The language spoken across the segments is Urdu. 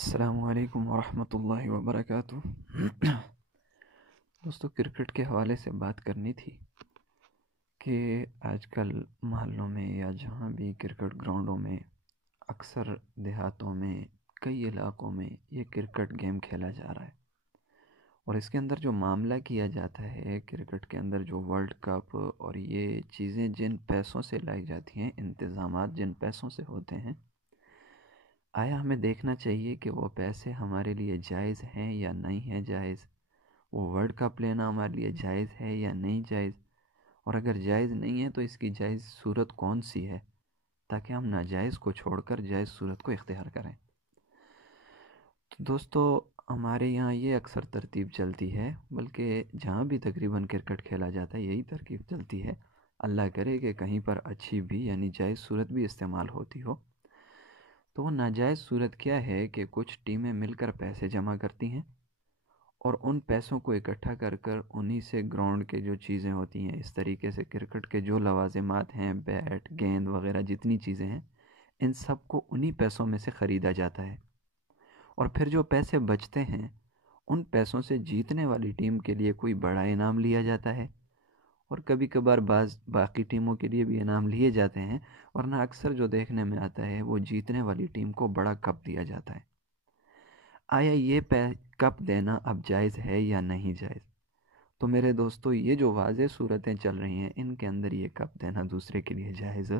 السلام علیکم ورحمۃ اللہ وبرکاتہ۔ دوستو، کرکٹ کے حوالے سے بات کرنی تھی کہ آج کل محلوں میں یا جہاں بھی کرکٹ گراؤنڈوں میں، اکثر دیہاتوں میں، کئی علاقوں میں یہ کرکٹ گیم کھیلا جا رہا ہے، اور اس کے اندر جو معاملہ کیا جاتا ہے کرکٹ کے اندر، جو ورلڈ کپ اور یہ چیزیں جن پیسوں سے لائی جاتی ہیں، انتظامات جن پیسوں سے ہوتے ہیں، آیا ہمیں دیکھنا چاہیے کہ وہ پیسے ہمارے لیے جائز ہیں یا نہیں ہیں جائز؟ وہ ورلڈ کپ لینا ہمارے لیے جائز ہے یا نہیں جائز؟ اور اگر جائز نہیں ہے تو اس کی جائز صورت کون سی ہے، تاکہ ہم ناجائز کو چھوڑ کر جائز صورت کو اختیار کریں۔ تو دوستو، ہمارے یہاں یہ اکثر ترتیب چلتی ہے، بلکہ جہاں بھی تقریباً کرکٹ کھیلا جاتا ہے یہی ترتیب چلتی ہے، اللہ کرے کہ کہیں پر اچھی بھی یعنی جائز صورت بھی استعمال ہوتی ہو۔ تو وہ ناجائز صورت کیا ہے کہ کچھ ٹیمیں مل کر پیسے جمع کرتی ہیں اور ان پیسوں کو اکٹھا کر کر انہی سے گراؤنڈ کے جو چیزیں ہوتی ہیں، اس طریقے سے کرکٹ کے جو لوازمات ہیں، بیٹ، گیند وغیرہ جتنی چیزیں ہیں، ان سب کو انہی پیسوں میں سے خریدا جاتا ہے، اور پھر جو پیسے بچتے ہیں ان پیسوں سے جیتنے والی ٹیم کے لیے کوئی بڑا انعام لیا جاتا ہے، اور کبھی کبھار بعض باقی ٹیموں کے لیے بھی انعام لیے جاتے ہیں، ورنہ اکثر جو دیکھنے میں آتا ہے وہ جیتنے والی ٹیم کو بڑا کپ دیا جاتا ہے۔ آیا یہ کپ دینا اب جائز ہے یا نہیں جائز؟ تو میرے دوستو، یہ جو واضح صورتیں چل رہی ہیں ان کے اندر یہ کپ دینا دوسرے کے لیے جائز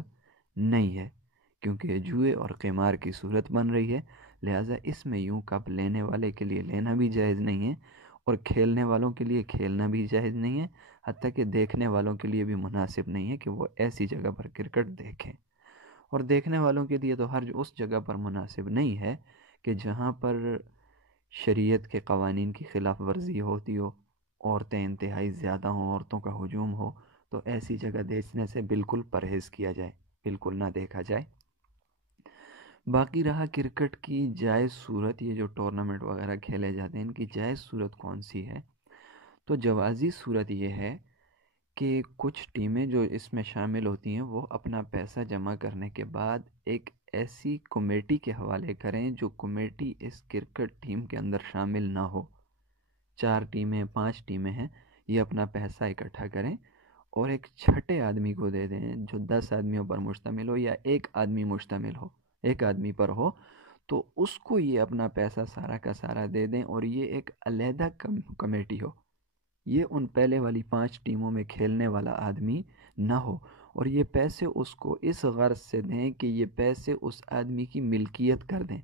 نہیں ہے، کیونکہ جوئے اور قمار کی صورت بن رہی ہے، لہٰذا اس میں یوں کپ لینے والے کے لیے لینا بھی جائز نہیں ہے، اور کھیلنے والوں کے لیے کھیلنا بھی جائز نہیں ہے، حتیٰ کہ دیکھنے والوں کے لیے بھی مناسب نہیں ہے کہ وہ ایسی جگہ پر کرکٹ دیکھیں۔ اور دیکھنے والوں کے لیے تو ہر اس جگہ پر مناسب نہیں ہے کہ جہاں پر شریعت کے قوانین کی خلاف ورزی ہوتی ہو، عورتیں انتہائی زیادہ ہوں، عورتوں کا ہجوم ہو، تو ایسی جگہ دیکھنے سے بالکل پرہیز کیا جائے، بالکل نہ دیکھا جائے۔ باقی رہا کرکٹ کی جائز صورت، یہ جو ٹورنامنٹ وغیرہ کھیلے جاتے ہیں ان کی جائز صورت کون سی ہے؟ تو جوازی صورت یہ ہے کہ کچھ ٹیمیں جو اس میں شامل ہوتی ہیں وہ اپنا پیسہ جمع کرنے کے بعد ایک ایسی کمیٹی کے حوالے کریں جو کمیٹی اس کرکٹ ٹیم کے اندر شامل نہ ہو۔ 4 ٹیمیں 5 ٹیمیں ہیں، یہ اپنا پیسہ اکٹھا کریں اور ایک چھٹے آدمی کو دے دیں جو 10 آدمیوں پر مشتمل ہو، یا ایک آدمی مشتمل ہو، ایک آدمی پر ہو، تو اس کو یہ اپنا پیسہ سارا کا سارا دے دیں، اور یہ ایک علیحدہ کمیٹی ہو، یہ ان پہلے والی 5 ٹیموں میں کھیلنے والا آدمی نہ ہو، اور یہ پیسے اس کو اس غرض سے دیں کہ یہ پیسے اس آدمی کی ملکیت کر دیں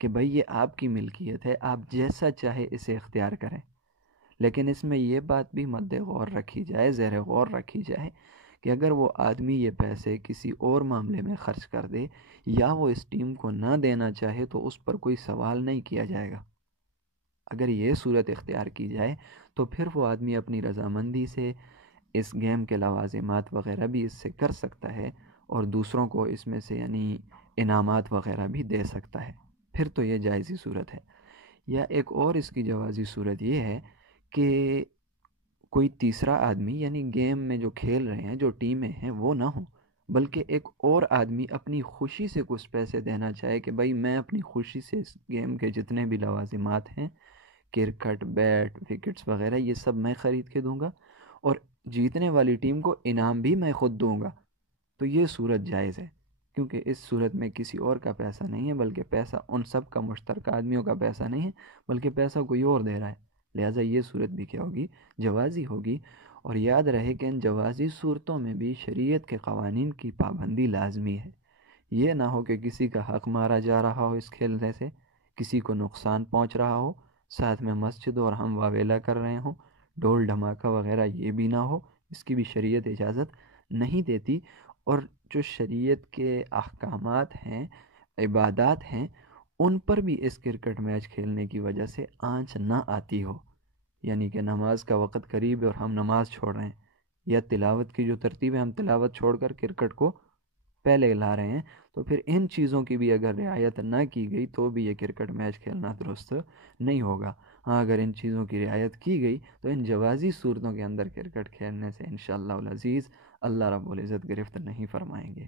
کہ بھئی یہ آپ کی ملکیت ہے، آپ جیسا چاہے اسے اختیار کریں۔ لیکن اس میں یہ بات بھی مد غور رکھی جائے، زیر غور رکھی جائے کہ اگر وہ آدمی یہ پیسے کسی اور معاملے میں خرچ کر دے یا وہ اس ٹیم کو نہ دینا چاہے تو اس پر کوئی سوال نہیں کیا جائے گا۔ اگر یہ صورت اختیار کی جائے تو پھر وہ آدمی اپنی رضامندی سے اس گیم کے لوازمات وغیرہ بھی اس سے کر سکتا ہے، اور دوسروں کو اس میں سے یعنی انعامات وغیرہ بھی دے سکتا ہے، پھر تو یہ جائزی صورت ہے۔ یا ایک اور اس کی جوازی صورت یہ ہے کہ کوئی تیسرا آدمی یعنی گیم میں جو کھیل رہے ہیں، جو ٹیمیں ہیں، وہ نہ ہوں، بلکہ ایک اور آدمی اپنی خوشی سے کچھ پیسے دینا چاہے کہ بھائی میں اپنی خوشی سے اس گیم کے جتنے بھی لوازمات ہیں، کرکٹ، بیٹ، وکٹس وغیرہ، یہ سب میں خرید کے دوں گا، اور جیتنے والی ٹیم کو انعام بھی میں خود دوں گا، تو یہ صورت جائز ہے، کیونکہ اس صورت میں کسی اور کا پیسہ نہیں ہے، بلکہ پیسہ ان سب کا مشترکہ آدمیوں کا پیسہ نہیں ہے، بلکہ پیسہ کوئی اور دے رہا ہے، لہٰذا یہ صورت بھی کیا ہوگی؟ جوازی ہوگی۔ اور یاد رہے کہ ان جوازی صورتوں میں بھی شریعت کے قوانین کی پابندی لازمی ہے، یہ نہ ہو کہ کسی کا حق مارا جا رہا ہو اس کھیلنے سے، کسی کو نقصان پہنچ رہا ہو، ساتھ میں مسجد اور ہم واویلا کر رہے ہوں، ڈھول دھماکہ وغیرہ یہ بھی نہ ہو، اس کی بھی شریعت اجازت نہیں دیتی، اور جو شریعت کے احکامات ہیں، عبادات ہیں، ان پر بھی اس کرکٹ میچ کھیلنے کی وجہ سے آنچ نہ آتی ہو، یعنی کہ نماز کا وقت قریب ہے اور ہم نماز چھوڑ رہے ہیں، یا تلاوت کی جو ترتیب ہے ہم تلاوت چھوڑ کر کرکٹ کو پہلے لا رہے ہیں، تو پھر ان چیزوں کی بھی اگر رعایت نہ کی گئی تو بھی یہ کرکٹ میچ کھیلنا درست نہیں ہوگا۔ ہاں، اگر ان چیزوں کی رعایت کی گئی تو ان جوازی صورتوں کے اندر کرکٹ کھیلنے سے انشاءاللہ العزیز اللہ رب العزت گرفت نہیں فرمائیں گے۔